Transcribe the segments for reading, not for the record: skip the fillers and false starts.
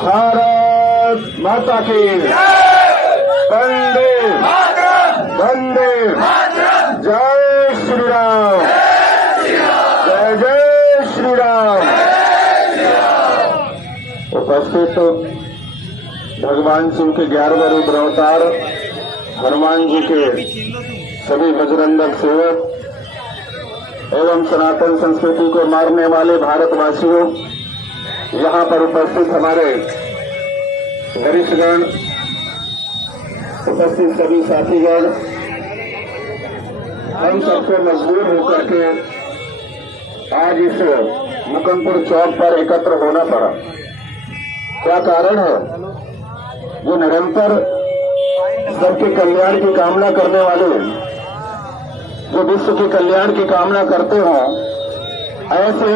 भारत माता की वंदे वंदे जय श्री राम, जय जय श्री राम। उपस्थित भगवान शिव के 11वें रुद्र अवतार हनुमान जी के सभी बजरंग सेवक एवं सनातन संस्कृति को मारने वाले भारतवासियों, यहाँ पर उपस्थित हमारे वरिष्ठगण, उपस्थित सभी साथीगण, हम सबको मजबूर होकर के आज इस मुकंदपुर चौक पर एकत्र होना पड़ा। क्या कारण है? जो निरंतर सबके कल्याण की कामना करने वाले, जो विश्व के कल्याण की कामना करते हो, ऐसे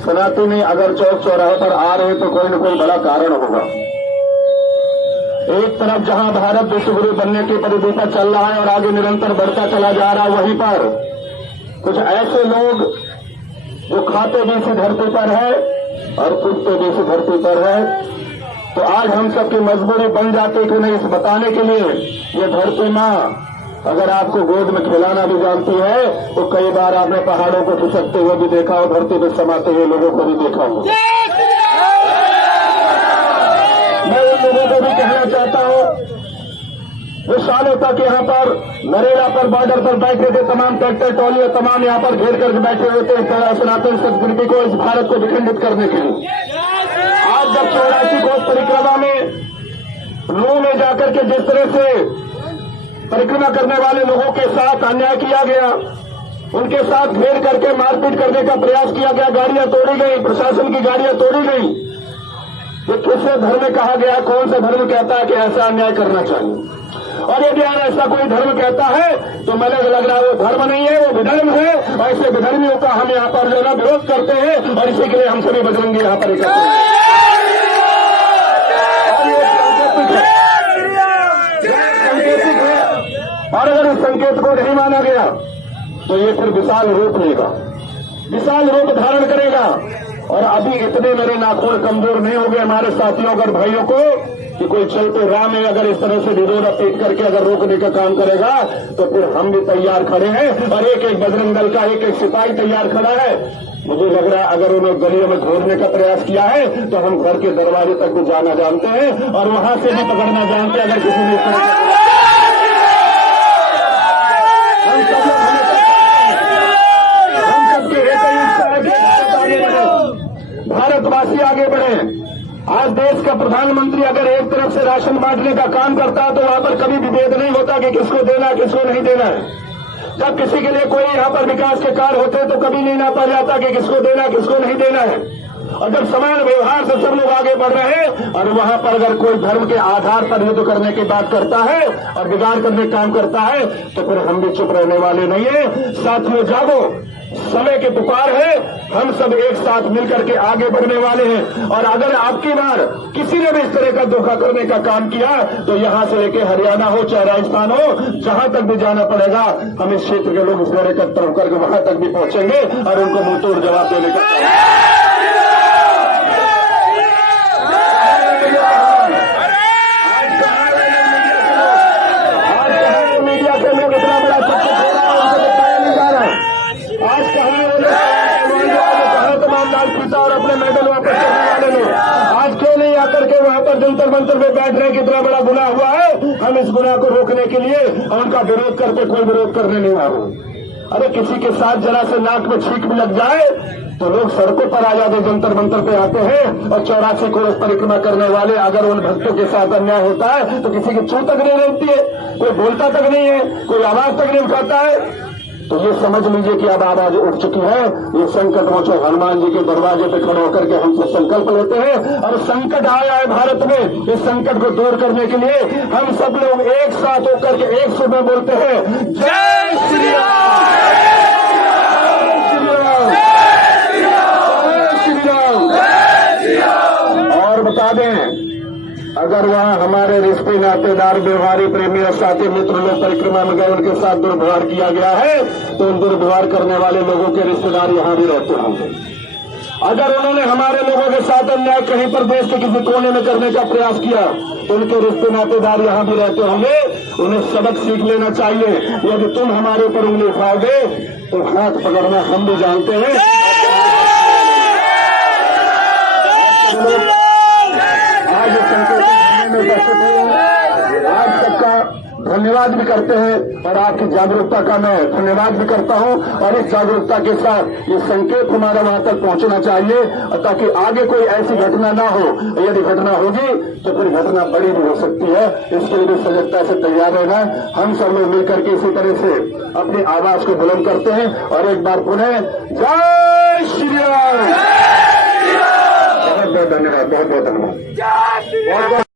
सनातनी अगर चौक चौराहे पर आ रहे तो कोई न कोई बड़ा कारण होगा। एक तरफ जहां भारत विश्वगुरु बनने की परिदीपा चल रहा है और आगे निरंतर बढ़ता चला जा रहा है, वहीं पर कुछ ऐसे लोग जो खाते भी इसी धरती पर है और कूदते भी इसी धरती पर है। तो आज हम सबकी मजबूरी बन जाती कि उन्हें इस बताने के लिए, ये धरती माँ अगर आपको गोद में खिलाना भी जानती है तो कई बार आपने पहाड़ों को खिसकते हुए भी देखा हो, धरती पर समाते हुए लोगों को भी देखा हो। मैं उन लोगों को भी कहना चाहता हूं, वो सालों तक यहाँ पर नरेला पर बॉर्डर पर बैठे थे, तमाम ट्रैक्टर ट्रॉली तमाम यहाँ पर घेर करके बैठे हुए थे सनातन संस्कृति को, इस भारत को विखंडित करने के लिए। आज जब 84 कोस परिक्रमा में लू में जाकर के जिस तरह से परिक्रमा करने वाले लोगों के साथ अन्याय किया गया, उनके साथ घेर करके मारपीट करने का प्रयास किया गया, गाड़ियां तोड़ी गई, प्रशासन की गाड़ियां तोड़ी गई। ये किससे धर्म में कहा गया? कौन सा धर्म कहता है कि ऐसा अन्याय करना चाहिए? और यदि ऐसा कोई धर्म कहता है तो मुझे लग रहा है वो धर्म नहीं है, वो विधर्म है। ऐसे विधर्मियों का हम यहाँ पर जो है विरोध करते हैं और इसी के लिए हम सभी बजरंगी यहाँ पर एकत्र हैं। और अगर इस संकेत को नहीं माना गया तो ये फिर विशाल रूप लेगा, विशाल रूप धारण करेगा। और अभी इतने मेरे नाखून कमजोर नहीं हो गए हमारे साथियों और भाइयों को कि कोई चलते राह में अगर इस तरह से विरोध पीट करके अगर रोकने का काम करेगा तो फिर हम भी तैयार खड़े हैं और एक एक बजरंग दल का एक एक सिपाही तैयार खड़ा है। मुझे लग रहा है अगर उन्होंने गलियों में घोरने का प्रयास किया है तो हम घर के दरवाजे तक भी जाना जानते हैं और वहां से भी पकड़ना जानते हैं। अगर किसी ने भारतवासी आगे बढ़े। आज देश का प्रधानमंत्री अगर एक तरफ से राशन बांटने का काम करता है तो वहां पर कभी विभेद नहीं होता कि किसको देना किसको नहीं देना है। जब किसी के लिए कोई यहाँ पर विकास के कार्य होते तो कभी नहीं नापा जाता कि किसको देना किसको नहीं देना है। और जब समान व्यवहार से सब लोग आगे बढ़ रहे हैं और वहां पर अगर कोई धर्म के आधार पर युद्ध करने की बात करता है और बिगाड़ करने का काम करता है तो फिर हम भी चुप रहने वाले नहीं है। साथियों जागो, समय की पुकार है, हम सब एक साथ मिलकर के आगे बढ़ने वाले हैं। और अगर आपकी बार किसी ने भी इस तरह का धोखा करने का काम किया तो यहां से लेके हरियाणा हो चाहे राजस्थान हो, जहां तक भी जाना पड़ेगा हम इस क्षेत्र के लोग इस तरह एकत्र होकर के वहां तक भी पहुंचेंगे और उनको मुंहतोड़ जवाब देने का और अपने मेडल वापस करने वाले लोग आज क्यों नहीं आकर के वहां पर जंतर मंतर में बैठ रहे? कितना बड़ा गुनाह हुआ है। हम इस गुनाह को रोकने के लिए उनका विरोध करते कोई विरोध करने नहीं आ रहे। अरे किसी के साथ जरा से नाक में छींक भी लग जाए तो लोग सड़कों पर आ जाते, जंतर मंतर पे आते हैं। और 84 कोस परिक्रमा करने वाले अगर उन भक्तों के साथ अन्याय होता है तो किसी की छू तक नहीं रहती है, कोई बोलता तक नहीं है, कोई आवाज तक नहीं उठाता है। तो ये समझ लीजिए कि अब आवाज उठ चुकी है। ये संकट मोचो हनुमान जी के दरवाजे पे खड़े होकर के हम सब संकल्प लेते हैं और संकट आया है भारत में। इस संकट को दूर करने के लिए हम सब लोग एक साथ होकर के एक सुर में बोलते हैं जय श्री राम, जय श्री राम, जय श्री राम, जय श्री राम। और बता दें अगर वहाँ हमारे रिश्ते नातेदार व्यवहारी प्रेमी और साथी मित्र लोग परिक्रमा में गए उनके साथ दुर्व्यवहार किया गया है तो उन दुर्व्यवहार करने वाले लोगों के रिश्तेदार यहाँ भी रहते होंगे। अगर उन्होंने हमारे लोगों के साथ अन्याय कहीं पर देश के किसी कोने में करने का प्रयास किया तो उनके रिश्ते नातेदार यहाँ भी रहते होंगे, उन्हें सबक सीख लेना चाहिए। यदि तुम हमारे ऊपर उंगली उठाओगे तो हाथ पकड़ना हम भी जानते हैं। आज संकेत में उपस्थित हैं, आप सबका धन्यवाद भी करते हैं और आपकी जागरूकता का मैं धन्यवाद भी करता हूं। और इस जागरूकता के साथ ये संकेत हमारा वहां तक पहुंचना चाहिए ताकि आगे कोई ऐसी घटना ना हो। यदि घटना होगी तो फिर घटना बड़ी भी हो सकती है। इसके लिए भी सजगता से तैयार रहना। हम सब लोग मिलकर के इसी तरह से अपनी आवाज को बुलंद करते हैं और एक बार पुनः जय श्री राम। बहुत बहुत धन्यवाद, बहुत बहुत धन्यवाद।